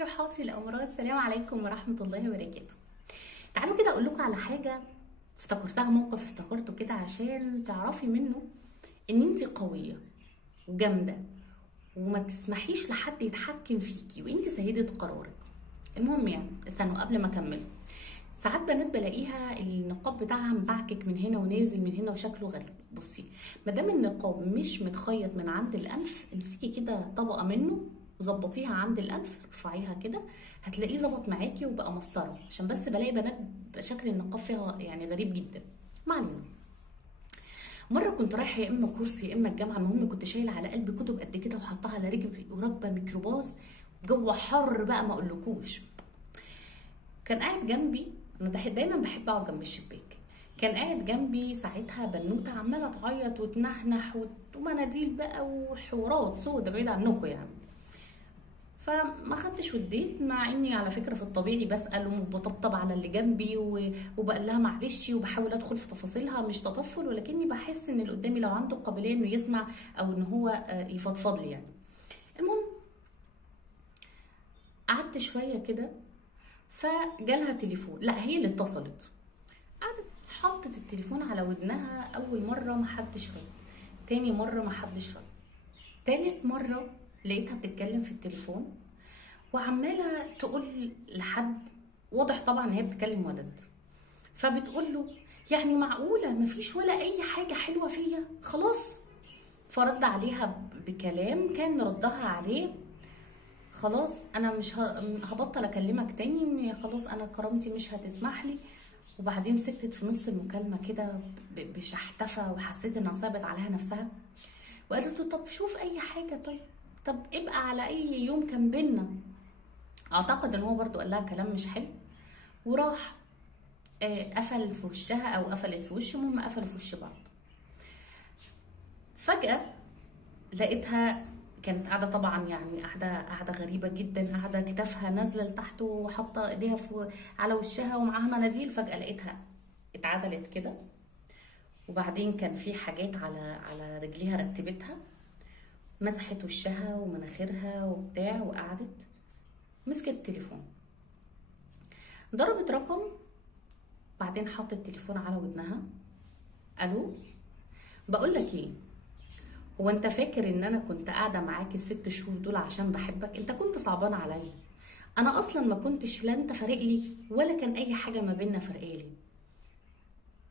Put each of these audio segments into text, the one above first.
روحاتي الامراض، السلام عليكم ورحمه الله وبركاته. تعالوا كده اقول لكم على حاجه افتكرتها، موقف افتكرته كده عشان تعرفي منه ان انت قويه وجامده وما تسمحيش لحد يتحكم فيكي وانت سيده قرارك. المهم يعني استنوا قبل ما اكمل. ساعات بنات بلاقيها النقاب بتاعها مبعكك من هنا ونازل من هنا وشكله غريب. بصي، ما دام النقاب مش متخيط من عند الانف، امسكي كده طبقه منه وظبطيها عند الانف، ارفعيها كده هتلاقيه ظبط معاكي وبقى مسطره. عشان بس بلاقي بنات شكل النقاب فيها يعني غريب جدا. ما علينا. مره كنت رايحه يا اما كورس يا اما الجامعه، المهم كنت شايله على قلبي كتب قد كده وحطها على رجلي وراكبه ميكروباص، جو حر بقى ما اقولكوش. كان قاعد جنبي، انا دايما بحب اقعد جنب الشباك. كان قاعد جنبي ساعتها بنوته عماله تعيط وتنحنح ومناديل بقى وحوارات سودا بعيد عنكم يعني. فما خدتش وديت، مع اني على فكره في الطبيعي بسال وبطبطب على اللي جنبي وبقول لها معلش وبحاول ادخل في تفاصيلها، مش تطفل، ولكني بحس ان اللي قدامي لو عنده قابليه انه يسمع او ان هو يفضفض لي يعني. المهم قعدت شويه كده، فجالها تليفون، لا هي اللي اتصلت. قعدت حطت التليفون على ودنها، اول مره ما حدش رد، تاني مره ما حدش رد، تالت مره لقيتها بتتكلم في التليفون وعماله تقول لحد، واضح طبعا ان هي بتتكلم ولد، فبتقول له يعني معقوله مفيش ولا اي حاجه حلوه فيا خلاص؟ فرد عليها بكلام كان ردها عليه خلاص انا مش هبطل اكلمك تاني، خلاص انا كرامتي مش هتسمح لي. وبعدين سكتت في نص المكالمه كده بشحتفه، وحسيت انها صعبت عليها نفسها، وقالت له طب شوف اي حاجه، طب ابقى على اي يوم كان بينا. اعتقد ان هو برضو قال لها كلام مش حلو وراح قفل في وشها او قفلت في وشه، المهم قفلوا في وش بعض. فجاه لقيتها كانت قاعده، طبعا يعني قاعده غريبه جدا، قاعده كتافها نازله لتحت وحاطه ايديها على وشها ومعاها مناديل. فجاه لقيتها اتعدلت كده، وبعدين كان في حاجات على رجليها رتبتها، مسحت وشها ومناخيرها وبتاع، وقعدت مسكت التليفون ضربت رقم، بعدين حطت التليفون على ودنها. الو، بقول لك ايه، هو انت فاكر ان انا كنت قاعده معاك ال6 شهور دول عشان بحبك؟ انت كنت صعبان عليا، انا اصلا ما كنتش، لا انت فارق لي ولا كان اي حاجه ما بيننا فارقالي.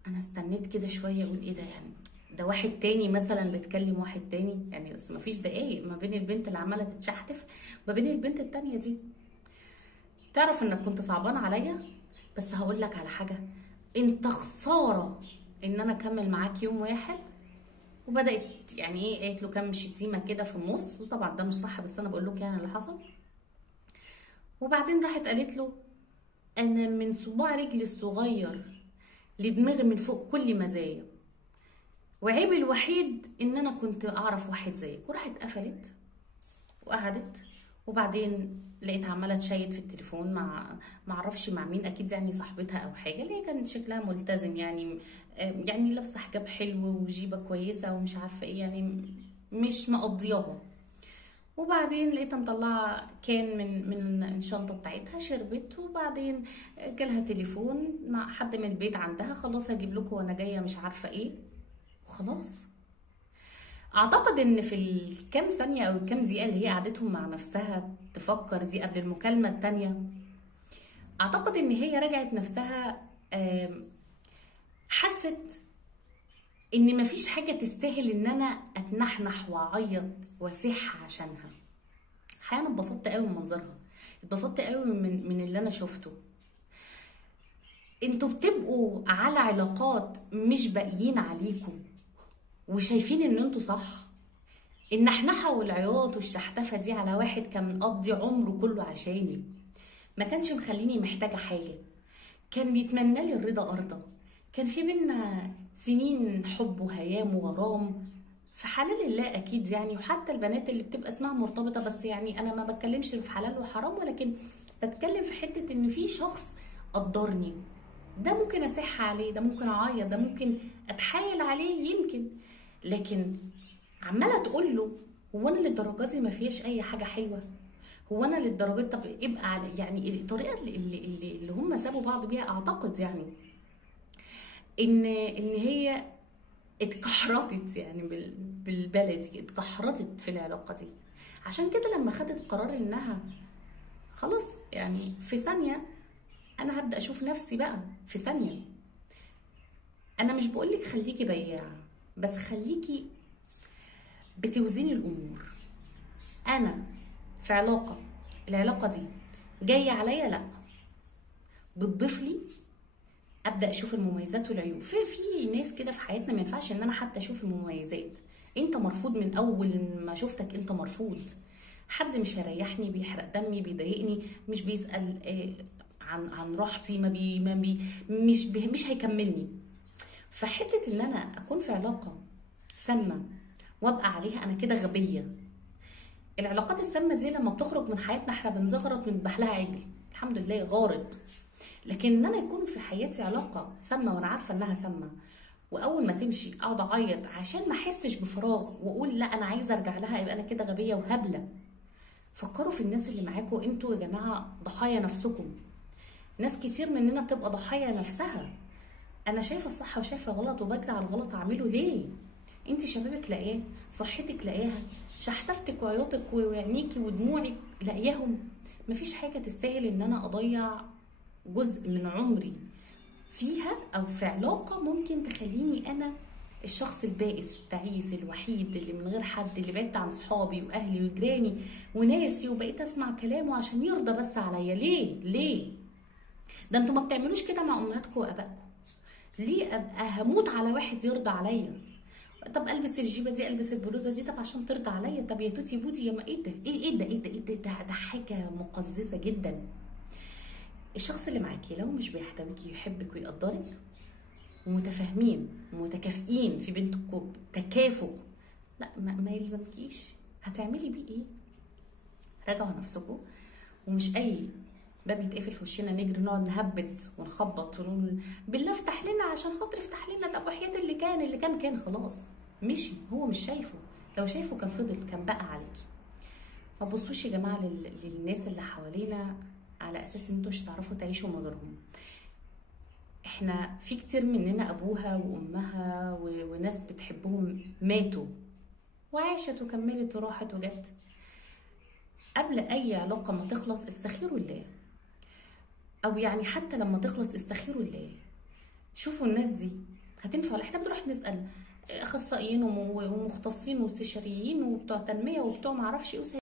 انا استنيت كده شويه اقول ايه ده، يعني ده واحد تاني مثلا بتكلم واحد تاني يعني، بس ما فيش دقايق ما بين البنت اللي عماله تتشحتف ما بين البنت التانيه دي. تعرف انك كنت صعبان عليا، بس هقول لك على حاجه، انت خساره ان انا اكمل معاك يوم واحد. وبدات يعني ايه، قالت له كام شتيمه كده في النص، وطبعا ده مش صح بس انا بقول لك يعني اللي حصل. وبعدين راحت قالت له انا من صباع رجلي الصغير لدماغي من فوق كل مزايا، وعيبي الوحيد ان انا كنت اعرف واحد زيك. وراحت قفلت وقعدت. وبعدين لقيت عماله تشيد في التليفون مع معرفش مع مين، اكيد يعني صاحبتها او حاجه، اللي هي كانت شكلها ملتزم يعني، يعني لابسه حجاب حلو وجيبه كويسه ومش عارفه ايه يعني، مش مقضياها. وبعدين لقيتها مطلعه كان من الشنطه بتاعتها، شربت. وبعدين جالها تليفون مع حد من البيت عندها، خلاص هجيب لكم وانا جايه مش عارفه ايه، وخلاص. اعتقد ان في الكام ثانيه او الكام دقيقه اللي هي قعدتهم مع نفسها تفكر دي قبل المكالمه التانيه، اعتقد ان هي رجعت نفسها، حست ان مفيش حاجه تستاهل ان انا اتنحنح واعيط واسح عشانها. الحقيقه انا اتبسطت قوي من منظرها، اتبسطت قوي من اللي انا شفته. انتوا بتبقوا على علاقات مش باقيين عليكم وشايفين ان انتوا صح. النحنحه والعياط والشحتفه دي على واحد كان مقضي عمره كله عشاني، ما كانش مخليني محتاجه حاجه، كان بيتمنى لي الرضا ارضى، كان في بينا سنين حب وهيام وغرام في حلال الله اكيد يعني. وحتى البنات اللي بتبقى اسمها مرتبطه، بس يعني انا ما بتكلمش في حلال وحرام، ولكن بتكلم في حته ان في شخص قدرني، ده ممكن اسح عليه، ده ممكن اعيط، ده ممكن اتحايل عليه يمكن، لكن عماله تقول له هو انا للدرجه دي ما فيهاش اي حاجه حلوه؟ هو انا للدرجه؟ طب يبقى يعني الطريقه اللي هم سابوا بعض بيها، اعتقد يعني ان هي اتكحرتت، يعني بالبلدي اتكحرتت في العلاقه دي. عشان كده لما خدت قرار انها خلاص يعني في ثانيه انا هبدا اشوف نفسي بقى في ثانيه. انا مش بقولك خليكي بياعه، بس خليكي بتوزني الامور. انا في علاقه، العلاقه دي جايه عليا؟ لا، بتضيف لي، ابدا اشوف المميزات والعيوب. في ناس كده في حياتنا ما ينفعش ان انا حتى اشوف المميزات. انت مرفوض من اول ما شفتك، انت مرفوض. حد مش هيريحني، بيحرق دمي، بيضايقني، مش بيسال عن راحتي، ما بي مش هيكملني. فحته ان انا اكون في علاقه سامه وابقى عليها، انا كده غبيه. العلاقات السامه دي لما بتخرج من حياتنا احنا بنزغرط ونذبح لها عجل، الحمد لله غارت. لكن ان انا يكون في حياتي علاقه سامه وانا عارفه انها سامه، واول ما تمشي اقعد اعيط عشان ما احسش بفراغ واقول لا انا عايزه ارجع لها، يبقى انا كده غبيه وهبله. فكروا في الناس اللي معاكم، انتوا يا جماعه ضحايا نفسكم. ناس كتير مننا بتبقى ضحايا نفسها. انا شايفه الصح وشايفه غلط وبجري على الغلط، اعمله ليه؟ انت شبابك لاقياه، صحتك لاقياها، شحتفتك وعياطك وعينيكي ودموعك لاقياهم. مفيش حاجه تستاهل ان انا اضيع جزء من عمري فيها او في علاقه ممكن تخليني انا الشخص البائس التعيس الوحيد اللي من غير حد، اللي بعدت عن صحابي واهلي وجيراني وناسي، وبقيت اسمع كلامه عشان يرضى بس عليا. ليه؟ ده انتوا ما بتعملوش كده مع امهاتكم وابائكم. ليه ابقى هموت على واحد يرضى عليا؟ طب البس الجيبه دي، البس البلوزه دي، طب عشان ترضى عليا. طب يا توتي بودي يا ما ايه ده؟ ده حاجه مقززه جدا. الشخص اللي معاكي لو مش بيحتويكي يحبك ويقدرك، ومتفاهمين ومتكافئين في بينكم تكافؤ، لا ما يلزمكيش. هتعملي بيه ايه؟ راجعوا نفسكم. ومش اي باب يتقفل في وشنا نجري نقعد نهبد ونخبط ونقول بالله افتح لنا، عشان خاطر افتح لنا. طب وحياة اللي كان خلاص مشي، هو مش شايفه. لو شايفه كان فضل، كان بقى عليكي. ما تبصوش يا جماعه للناس اللي حوالينا على اساس ان انتوا مش هتعرفوا تعيشوا من غيرهم. احنا في كتير مننا ابوها وامها وناس بتحبهم ماتوا، وعاشت وكملت وراحت وجت. قبل اي علاقه ما تخلص استخيروا الله، او يعني حتى لما تخلص استخيروا الله. شوفوا الناس دي هتنفع. احنا بنروح نسال اخصائيين ومختصين واستشاريين وبتوع تنميه وبتوع معرفش ايه،